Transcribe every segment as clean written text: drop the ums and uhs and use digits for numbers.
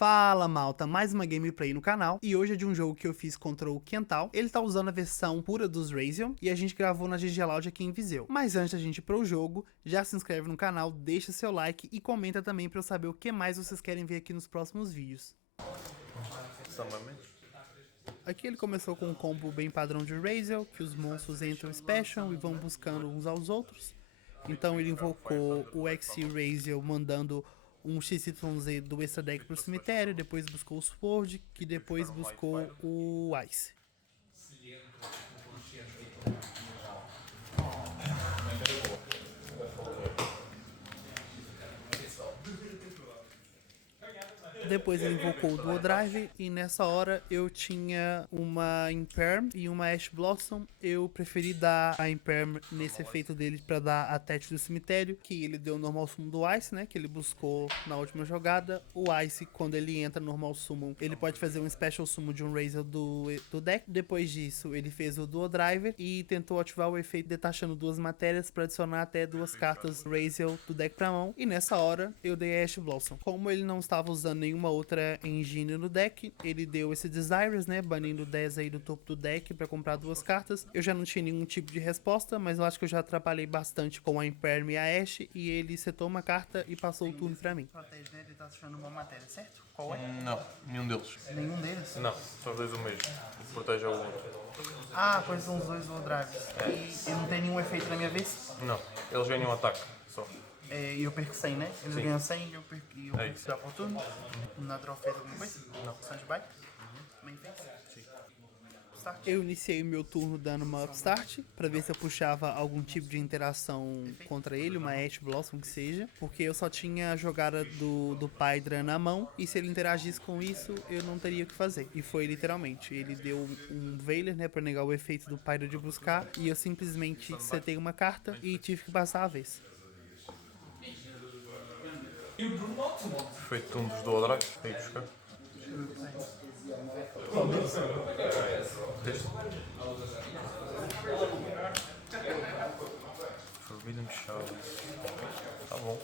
Fala malta, mais uma gameplay no canal e hoje é de um jogo que eu fiz contra o Kental. Ele tá usando a versão pura dos Razion e a gente gravou na GG Loud aqui em Viseu. Mas antes da gente ir pro jogo, já se inscreve no canal, deixa seu like e comenta também pra eu saber o que mais vocês querem ver aqui nos próximos vídeos. Aqui ele começou com um combo bem padrão de Raziel, que os monstros entram special e vão buscando uns aos outros. Então ele invocou o XC Raziel mandando um XYZ do extra deck pro cemitério, depois buscou o Sword, que depois buscou o Ice. Depois ele invocou o Dual Drive e nessa hora eu tinha uma Imperm e uma Ash Blossom. Eu preferi dar a Imperm nesse efeito dele pra dar a Tete do cemitério, que ele deu o normal summon do Ice, né, que ele buscou na última jogada. O Ice, quando ele entra no normal summon, ele pode fazer um special summon de um Raziel do deck. Depois disso, ele fez o Dual Driver e tentou ativar o efeito detachando duas matérias pra adicionar até duas cartas Raziel do deck pra mão. E nessa hora, eu dei a Ash Blossom. Como ele não estava usando nenhuma outra engine no deck, ele deu esse Desires, né, banindo 10 aí do topo do deck pra comprar duas cartas. Eu já não tinha nenhum tipo de resposta, mas eu acho que eu já atrapalhei bastante com a Imperm e a Ash, e ele setou uma carta e passou o turno pra mim. Protege, né? Ele tá achando uma matéria, certo? Qual é? Não, nenhum deles. Nenhum deles? Não, são os dois o mesmo. O protege ao outro. Ah, pois são os dois Dual Drives. E não tem nenhum efeito na minha vez? Não, eles ganham um ataque só. E eu perco 100, né? Eles ganham 100 e eu perco isso. da por turno. Na draw fez alguma coisa? Não. Standby? Main fez? Sim. Start. Eu iniciei o meu turno dando uma upstart pra ver se eu puxava algum tipo de interação contra ele, uma Ash Blossom que seja, porque eu só tinha a jogada do Pydra na mão e se ele interagisse com isso eu não teria o que fazer. E foi literalmente, ele deu um Veiler, né, pra negar o efeito do Pydra de buscar e eu simplesmente setei uma carta e tive que passar a vez. Feito um dos do Odrak, aí buscar. Este. Forbidden Shadows. Tá bom.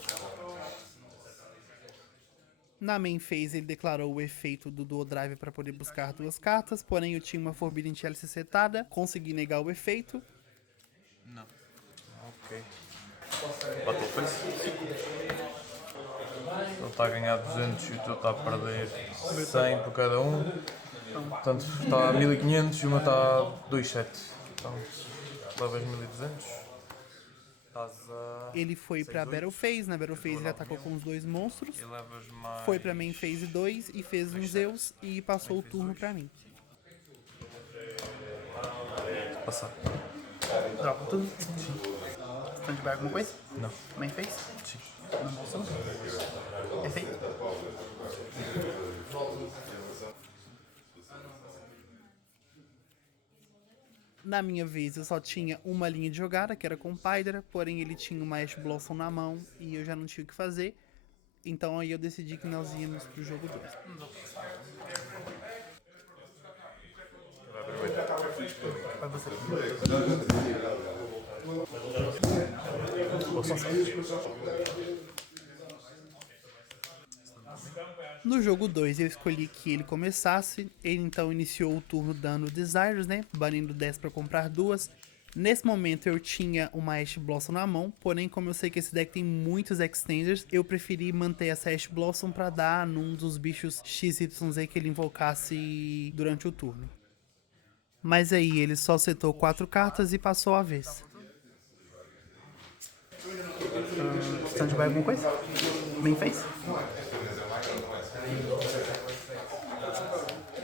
Na main phase ele declarou o efeito do Dual Drive para poder buscar duas cartas, porém eu tinha uma Forbidden Chalice setada, consegui negar o efeito. Não. Ok. Battle Face. Ele está a ganhar 200 e o teu está a perder 100 por cada um. Portanto, está a 1500 e uma está a 27. Então, levas 1200. Estás a... Ele foi pra Battle Phase, na Battle Phase ele atacou com os dois monstros. E levas mais... Foi pra main phase 2 e fez um Zeus e passou o turno pra mim. Passar. Dropa tudo? Sim. Standby alguma coisa? Não. Main phase? Sim. Não mostrou? Efeito? Na minha vez eu só tinha uma linha de jogada, que era com Pydra, porém ele tinha uma Ash Blossom na mão e eu já não tinha o que fazer. Então aí eu decidi que nós íamos pro jogo 2. Vai você. No jogo 2 eu escolhi que ele começasse, ele então iniciou o turno dando Desires, né, banindo 10 para comprar duas. Nesse momento eu tinha uma Ash Blossom na mão, porém como eu sei que esse deck tem muitos extenders, eu preferi manter essa Ash Blossom para dar num dos bichos XYZ que ele invocasse durante o turno. Mas aí ele só setou 4 cartas e passou a vez. Standby alguma coisa? Main fez?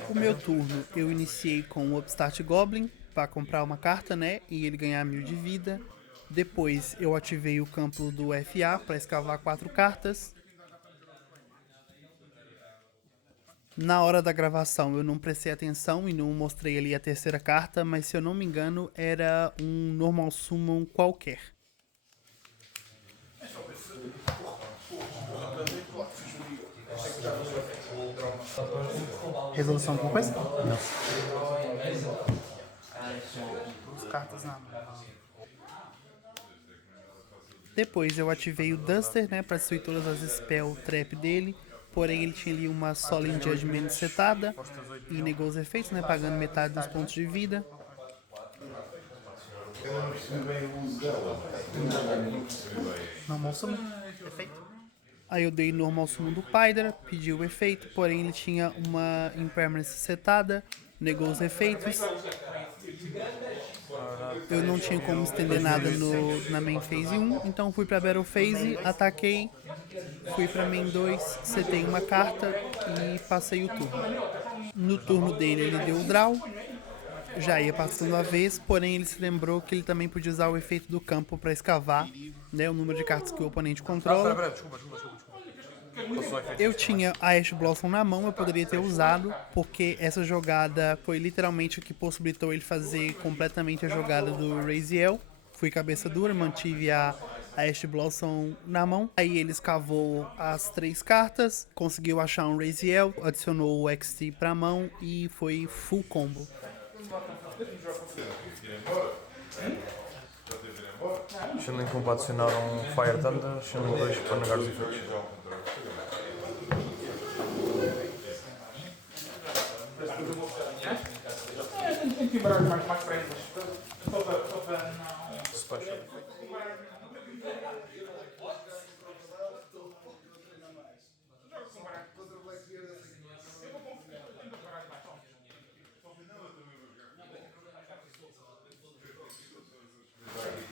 O meu turno eu iniciei com o Upstart Goblin para comprar uma carta, né, e ele ganhar 1000 de vida. Depois eu ativei o campo do FA para escavar 4 cartas. Na hora da gravação eu não prestei atenção e não mostrei ali a terceira carta, mas se eu não me engano era um normal summon qualquer. Resolução alguma coisa? Não. Duas cartas na mão. Depois eu ativei o Duster, né, para destruir todas as spell trap dele. porém ele tinha ali uma Solemn Judgment setada e negou os efeitos, né, pagando metade dos pontos de vida. Normal summon, efeito. Aí eu dei normal summon do Pydra, pedi o efeito, porém ele tinha uma Impermanence setada, negou os efeitos. Eu não tinha como estender nada na main phase 1, então fui pra battle phase, ataquei, fui pra main 2, setei uma carta e passei o turno. No turno dele ele deu o draw, já ia passando a vez, porém ele se lembrou que ele também podia usar o efeito do campo pra escavar, né, o número de cartas que o oponente controla. Pera, desculpa. Passou o efeito. Eu tinha a Ash Blossom na mão, eu poderia ter usado, porque essa jogada foi literalmente o que possibilitou ele fazer completamente a jogada do Raziel. Fui cabeça dura, mantive a Ash Blossom na mão. Aí ele escavou as 3 cartas, conseguiu achar um Raziel, adicionou o XT pra mão e foi full combo. Xandling como para adicionar um Fire Thunder, Xandling 2 para negar os efeitos. Tem que quebrar mais prendas. Special.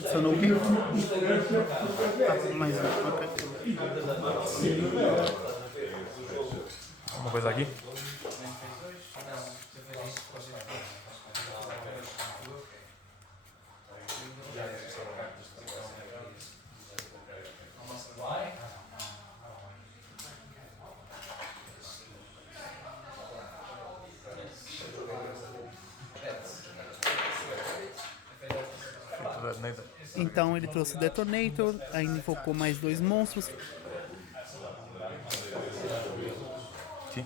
Adicionou o quê? Mais um, ok. Uma coisa aqui. Detonator. Então ele trouxe Detonator, ainda invocou mais 2 monstros. Sim.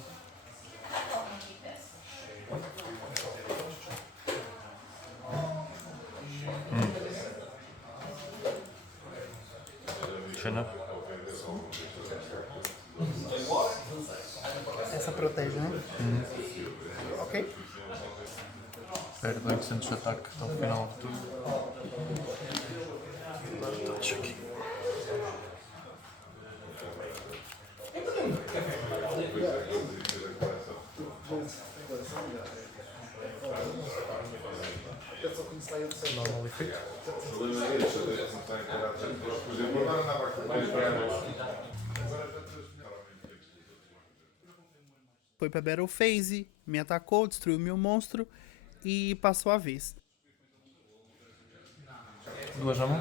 Xena. Essa protege, né? Ok. Perde 800 de ataque até o final de tudo. Touch aqui. Normal effect. Foi pra Battle Phase, me atacou, destruiu meu monstro e passou a vez. Duas na mão.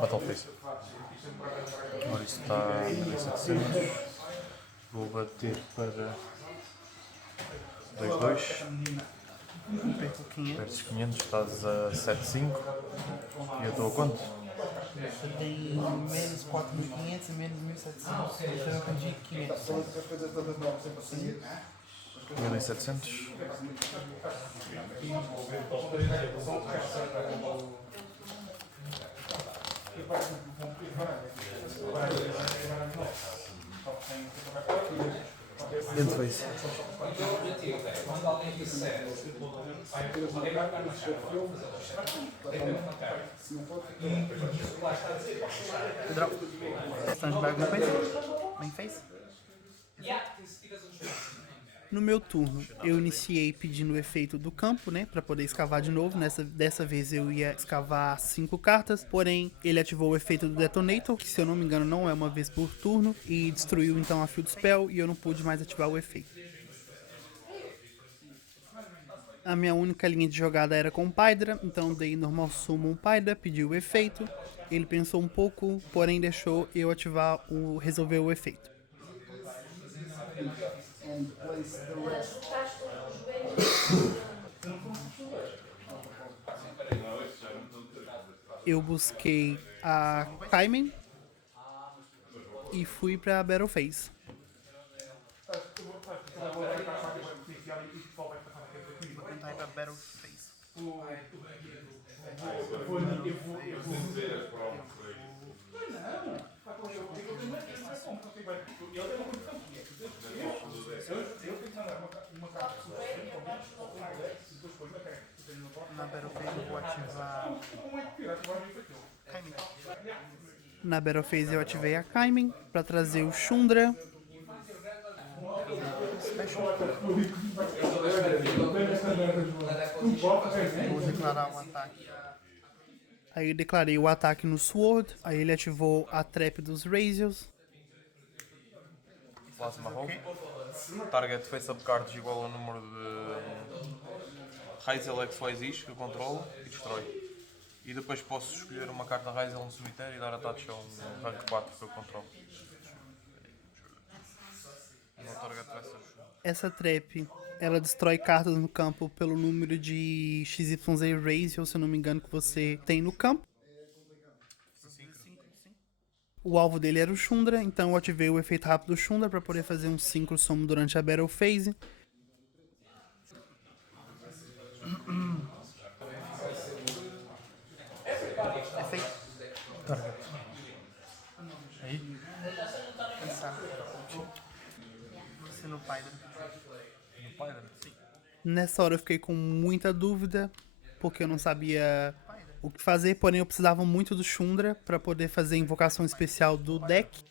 Battle Face. Agora isto está a 1700. Vou bater para 2-2. Perco 500. Perdes 500, estás a 7-5. E eu estou a quanto? Você tem menos 4.500 e menos 1.700. Então eu perdi 500. 1700. Dentro foi isso. Draw. Standby alguma coisa? Main phase? No meu turno, eu iniciei pedindo o efeito do campo, né, pra poder escavar de novo. Dessa vez eu ia escavar 5 cartas, porém ele ativou o efeito do Detonator, que se eu não me engano não é uma vez por turno, e destruiu então a Field Spell e eu não pude mais ativar o efeito. A minha única linha de jogada era com o Pydra, então dei normal summon Pydra, pedi o efeito. Ele pensou um pouco, porém deixou eu ativar resolver o efeito. Eu busquei a Kaimen e fui pra Battle Phase. Battle Phase. Na Battle Phase eu vou ativar Kaimin. Na Battle Phase eu ativei a Kaimin pra trazer o Shundra. Vou declarar um ataque. Aí eu declarei o ataque no Sword. Aí ele ativou a trap dos Raziels. Plasma Rogue. Target face-up cards igual ao número de Raziel XYZ que eu controlo e destrói. E depois posso escolher uma carta Raziel no cemitério e dar a touchdown no rank 4 que eu controlo. O meu target vai ser o Essa trap, ela destrói cartas no campo pelo número de XYZ Raziel, se eu não me engano, que você tem no campo. O alvo dele era o Shundra, então eu ativei o efeito rápido do Shundra para poder fazer um Synchro Summon durante a Battle Phase. Efeito. target. Aí. Pensar. Você no Python. No Python? Sim. Nessa hora eu fiquei com muita dúvida, porque eu não sabia o que fazer, porém eu precisava muito do Shundra para poder fazer a invocação especial do deck.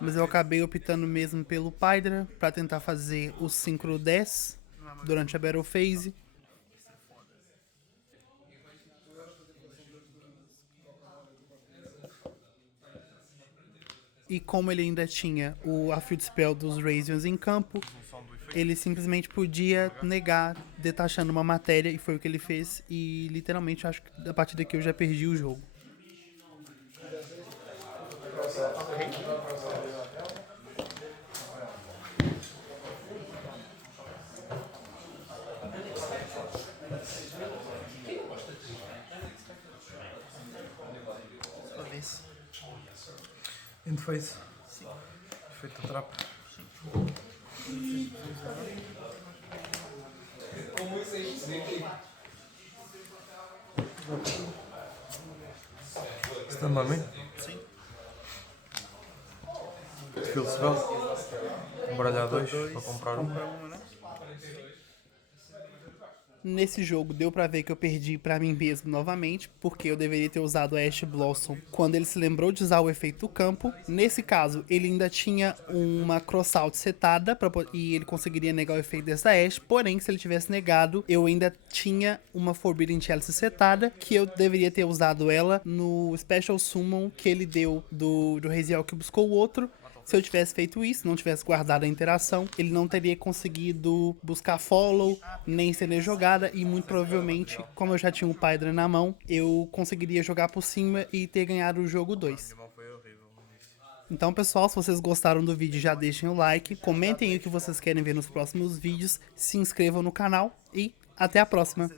Mas eu acabei optando mesmo pelo Pydra para tentar fazer o Synchro 10 durante a Battle Phase. E como ele ainda tinha a Field Spell dos Razions em campo, ele simplesmente podia negar detachando uma matéria, e foi o que ele fez. E literalmente acho que a partir daqui eu já perdi o jogo. Interface. Sim. Efeito da trap. Stand by me? Sim. Field spell. Embaralhar 2 para comprar um. Nesse jogo deu pra ver que eu perdi pra mim mesmo novamente, porque eu deveria ter usado a Ash Blossom quando ele se lembrou de usar o efeito do campo. Nesse caso, ele ainda tinha uma Crossout setada e ele conseguiria negar o efeito dessa Ash, porém, se ele tivesse negado, eu ainda tinha uma Forbidden Chalice setada, que eu deveria ter usado ela no Special Summon que ele deu do Raziel que buscou o outro. Se eu tivesse feito isso, não tivesse guardado a interação, ele não teria conseguido buscar follow, nem estender jogada, e muito provavelmente, como eu já tinha o Pydra na mão, eu conseguiria jogar por cima e ter ganhado o jogo 2. Então, pessoal, se vocês gostaram do vídeo, já deixem o like, comentem aí o que vocês querem ver nos próximos vídeos, se inscrevam no canal e até a próxima!